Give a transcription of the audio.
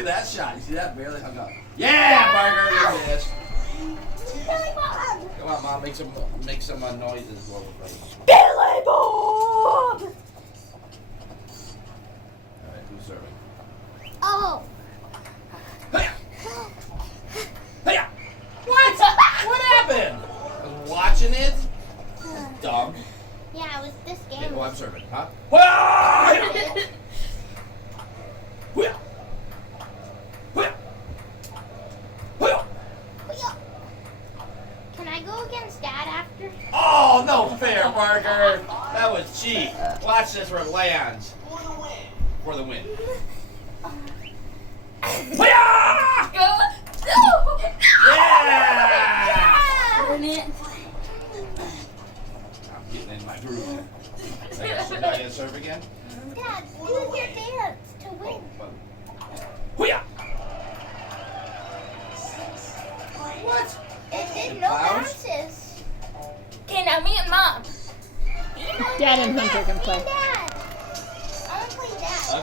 at that shot. You see that? Barely hung up. Yeah, Parker, there it is. Come on, Mom. Make some noises while we're playing. Billy Bob! All right, who's serving? Oh. Hey! Hey! What? What happened? I was watching it. Dumb. Yeah, it was this game. Yeah, well, I'm serving, huh? Can I go against Dad after? Oh, no fair, Parker. That was cheap. Watch this where it lands. For the win. Yeah! Win it. I'm getting in my groove. I gotta serve again? Dad, do your dance to win. Hoo-yah! What? It did no Clowns? bounces. Okay, now me and Mom. Dad and Hunter can play. Dad.